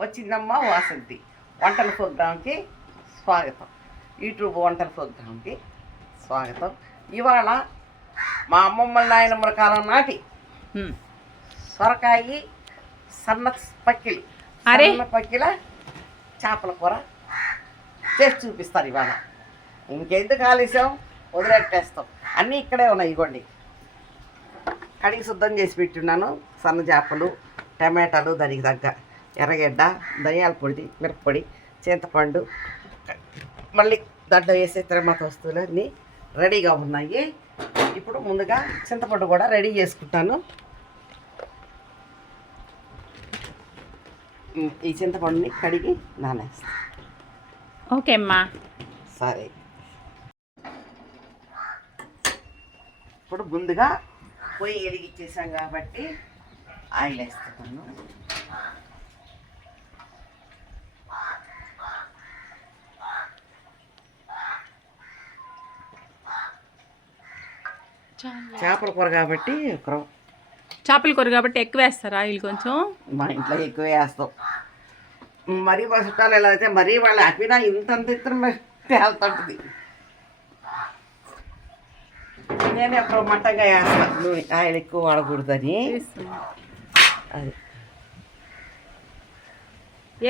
వచ్చిందమ్మా వాసంతి వంటల ప్రోగ్రాంకి స్వాగతం. యూట్యూబ్ వంటల ప్రోగ్రాంకి స్వాగతం. ఇవాళ మా అమ్మమ్మల నాయనమ్మల కాలం నాటి సొరకాయ సన్న పక్కిలి పక్కిల చేపల కూర చేసి చూపిస్తారు. ఇవాళ ఇంకెందుకు ఆలస్యం, వదిలేట్టేస్తాం. అన్నీ ఇక్కడే ఉన్నాయి. ఇవ్వండి, కడిగి శుద్ధం చేసి పెట్టున్నాను. సన్న చేపలు, టమాటాలు, దానికి తగ్గ ఎర్రగడ్డ, ధనియాల పొడి, మిరప్పొడి, చింతపండు, మళ్ళీ దడ్డ వేసే తిరమత వస్తువులు అన్నీ రెడీగా ఉన్నాయి. ఇప్పుడు ముందుగా చింతపండు కూడా రెడీ చేసుకుంటాను. ఈ చింతపండుని కడిగి నానేస్తాను. ఓకే అమ్మా, సరే. ఇప్పుడు ముందుగా పొయ్యి వెలిగించేసాం కాబట్టి ఆయిల్ వేస్తున్నాను. చేపల కూర కాబట్టి ఎక్కువ వేస్తారా ఆయిల్? కొంచెం మా ఇంట్లో ఎక్కువ వేస్తాం. మరీ మా చుట్టాలు ఎలా అయితే మరీ వాళ్ళు హ్యాపీనా ఇంతంత ఇతర తేలుతుంటుంది. నేను ఎప్పుడు మట్టంగా వేస్తాను, నూనె ఆయిల్ ఎక్కువ వాడకూడదని. అది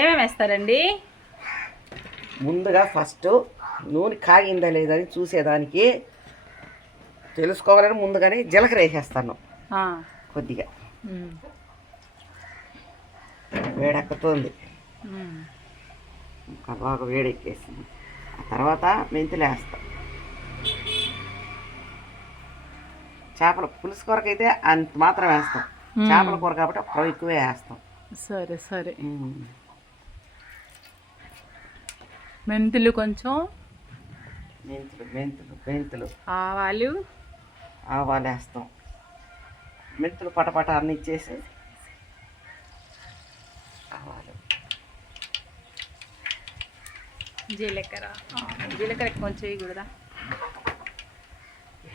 ఏమేమి వేస్తారండి? ముందుగా ఫస్ట్ నూనె కాగిందా లేదని చూసేదానికి తెలుసుకోవాలని ముందుగానే జీలకర్ర వేసేస్తాను. కొద్దిగా వేడెక్కుతుంది, బాగా వేడెక్కేసింది. ఆ తర్వాత మెంతులు వేస్తాం. చేపల పులుసు కూరకి అయితే అంత మాత్రం వేస్తాం. చేపల కూర కాబట్టి ఒక ఎక్కువే వేస్తాం. సరే సరే. మెంతులు కొంచెం, మెంతులు ఆవాలు వేస్తాం. మెంతులు పటపట అన్ని ఇచ్చేసి ఆవాలు, జీలకర్ర కొంచెం వేయకూడదా?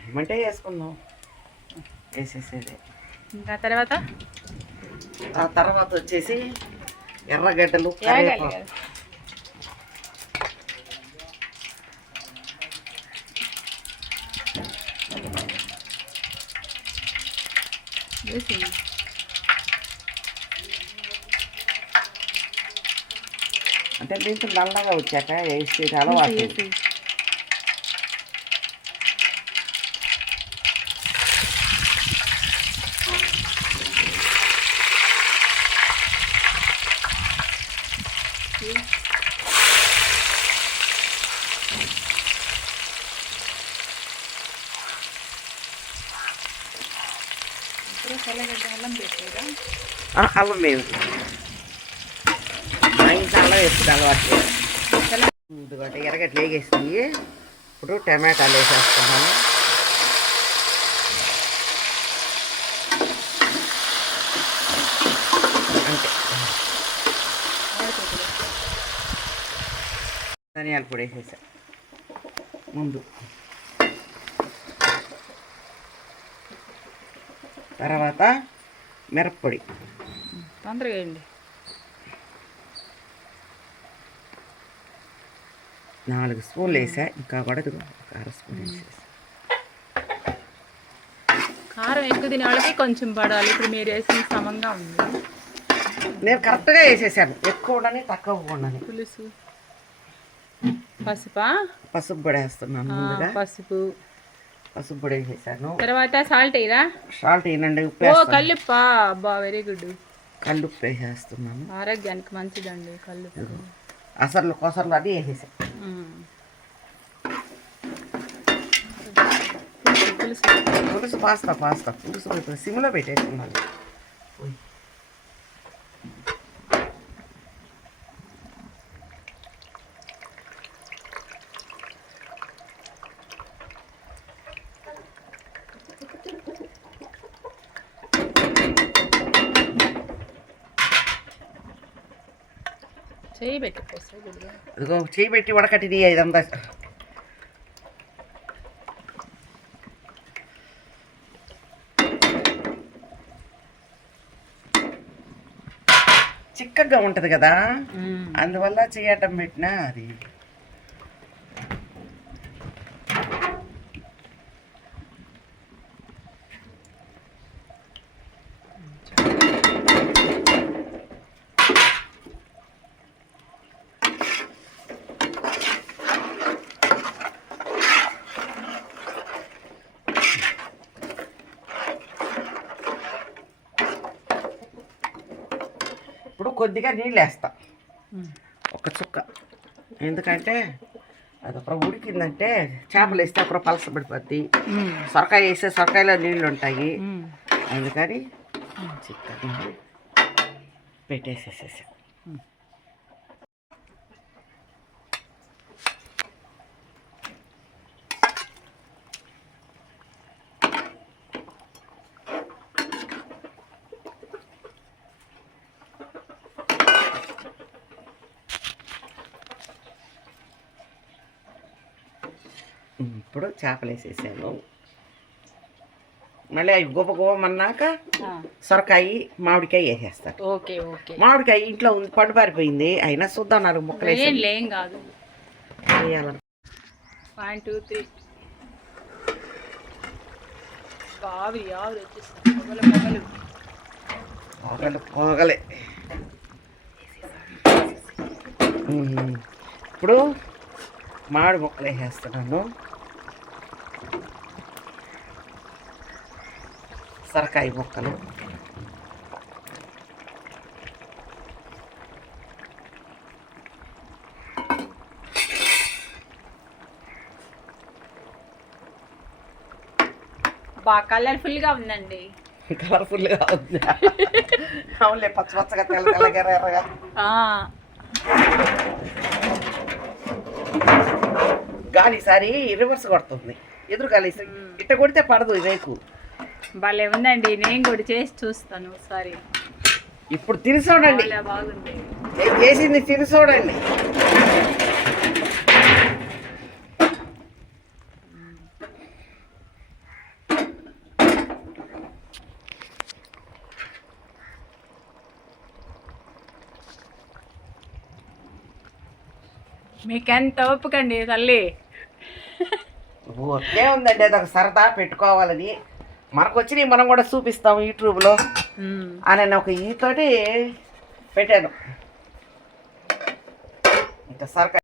ఏమంటే వేసుకున్నాం, వేసేసేది. ఇంకా తర్వాత వచ్చేసి ఎర్రగడ్డలు, అంటే దీంట్లో నల్లగా వచ్చాక వేసి అలవాటు. అల్లం మేము మా ఇంట్లో అల్లం వేస్తుంది అలవాటు. ఇదిగోటి ఎర్రగడ్డలు వేగేసినాయి. ఇప్పుడు టమాటాలు వేసేస్తున్నాను. అంతే. ధనియాల పొడి వేసేసా ముందు. తర్వాత మిరప్పొడి తొందరగా వేయండి. 4 స్పూన్లు వేసా. ఇంకా కూడా ఒక 1/2 స్పూన్ వేసేసా. కారం ఎక్కువ తినే వాళ్ళకి కొంచెం పడాలి. ఇప్పుడు మీరు వేసిన సమంగా ఉంది. నేను కరెక్ట్గా వేసేసాను, ఎక్కువ ఉండని తక్కువ ఉండని. పులుసు పసుపు పొడి వేస్తున్నాను. ముందుగా పసుపు పొడి వేసేసాను. తర్వాత సాల్ట్ వేయనండి, ఉప్పు. కల్లుప్పా, అబ్బా వెరీ గుడ్. కల్లుప్పు వేసేస్తున్నాను. ఆరోగ్యానికి మంచిదండి కల్లుప్పు. అసలు కొసర్లు అది వేసేసాను. పులుసు పాస్తా పులుసు సిమ్లో పెట్టేసుకున్నాను. చేయి పెట్టి వడకట్టి ఇదంతా చిక్కగా ఉంటుంది కదా, అందువల్ల చేయటం పెట్టినా అది. ఇప్పుడు కొద్దిగా నీళ్ళు వేస్తా, ఒక చుక్క. ఎందుకంటే అది అప్పుడు ఉడికిందంటే చేపలు వేస్తే అప్పుడు పలసపడిపోద్ది. సొరకాయ వేస్తే సొరకాయలో నీళ్ళు ఉంటాయి, అందుకని చిక్కగా పెట్టేసేసేసా. ఇప్పుడు చేపలు వేసేసాను. మళ్ళీ అవి గుబగుబమన్నాక సొరకాయ మామిడికాయ వేసేస్తాను. Okay okay. మామిడికాయ ఇంట్లో ఉంది, పండు పారిపోయింది, అయినా చూద్దాం 4 ముక్కలు ఏం కాదు. వేయాలని. 1 2 3 ఆవిరి వచ్చేస్తుంది. పొగలే. ఇప్పుడు మామిడి ముక్కలు వేసేస్తున్నాను, సొరకాయ ముక్కలు. బాగా కలర్ఫుల్గా ఉందండి. కలర్ఫుల్గా ఉంది. అవునులే, పచ్చగా తెల్లగా ఎర్రగా. గాలి ఈసారి రివర్స్ కొడుతుంది, ఎదురు గాలి ఇట్ట కొడితే పడదు రేకు. భలే ఉందండి, నేను కూడా చేసి చూస్తాను ఒకసారి. ఇప్పుడు తిని చూడండి, బాగుంది. నేను చేసింది తిని చూడండి. మీకెంత ఒప్పుకండి తల్లి. ఒకే ఉందండి, అదొక సరదా పెట్టుకోవాలని. మనకు వచ్చినవి మనం కూడా చూపిస్తాం యూట్యూబ్లో అని ఒక ఈతోటి పెట్టాను. ఇంకా సరకాయ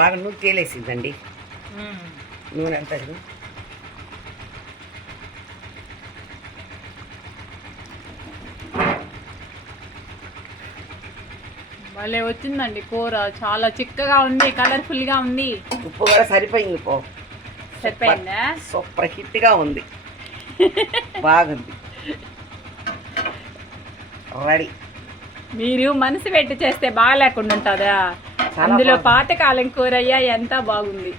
బాగా నూనె తేలేసిందండి. నూనె ఎంత భలే వచ్చిందండి కూర, చాలా చిక్కగా ఉంది, కలర్ఫుల్గా ఉంది. ఉప్పు కూడా సరిపోయింది. సరిపోయిందా? సూపర్ హిట్గా ఉంది, బాగుంది, రెడీ. మీరు మనసు పెట్టి చేస్తే బాగా లేకుండా ఉంటుందా? అందులో పాతకాలం కూర అయ్యా, ఎంత బాగుంది.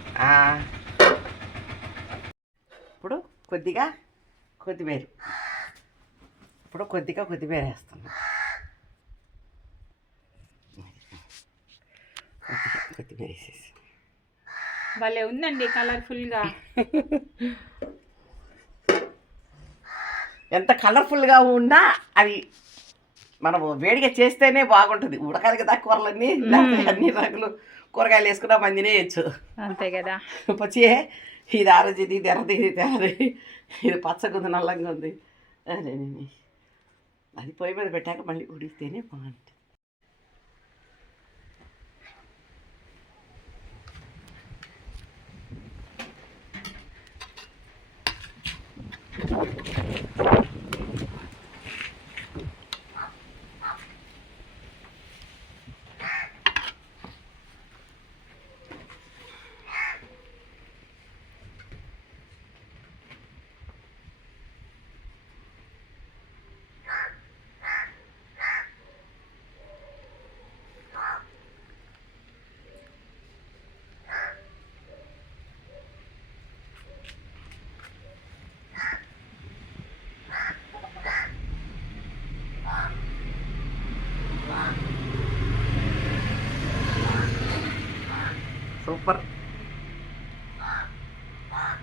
ఇప్పుడు కొద్దిగా కొత్తిమీర, వేస్తున్నాం. కొత్తిమీర వేసేసి భలే ఉందండి కలర్ఫుల్గా. ఎంత కలర్ఫుల్గా ఉన్నా అది మనం వేడిగా చేస్తేనే బాగుంటుంది. ఉడకాలి కదా కూరలన్నీ, అన్ని రకాలు కూరగాయలు వేసుకున్నా మందినే వేయచ్చు, అంతే కదా. పచ్చి ఇది ఆరోజు ఇది ఎర్రది, ఇది తెరది, ఇది పచ్చగా ఉంది, నల్లంగా ఉంది. అది పొయ్యి మీద పెట్టాక మళ్ళీ ఉడికితేనే బాగుంటుంది.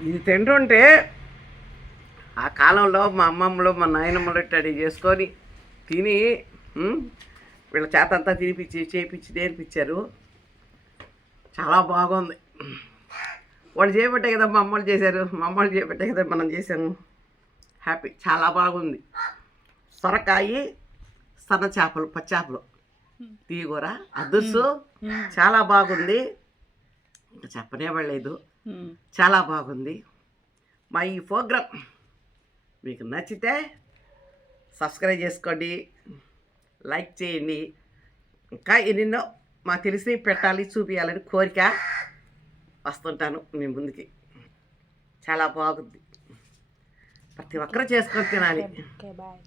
ఇది తింటుంటే ఆ కాలంలో మా అమ్మమ్మలు మా నాయనమ్మలు ఇట్టడి చేసుకొని తిని వీళ్ళ చేతంతా తినిపించి చేపించి నేర్పించారు. చాలా బాగుంది. వాళ్ళు చేయబట్టే కదా మా అమ్మలు చేశారు, మా అమ్మలు చేయబట్టే కదా మనం చేసాము. హ్యాపీ, చాలా బాగుంది. సొరకాయ, సన్న చేపలు, పచ్చేపలు, తీగూర, అదుర్సు చాలా బాగుంది. ఇంకా చెప్పనే పడలేదు, చాలా బాగుంది. మా ఈ ప్రోగ్రాం మీకు నచ్చితే సబ్స్క్రైబ్ చేసుకోండి, లైక్ చేయండి. ఇంకా ఎన్నెన్నో మాకు తెలిసి పెట్టాలి, చూపించాలని కోరిక. వస్తుంటాను మీ ముందుకి. చాలా బాగుంది. ప్రతి ఒక్కరూ చేసుకొని తినాలి. Okay bye.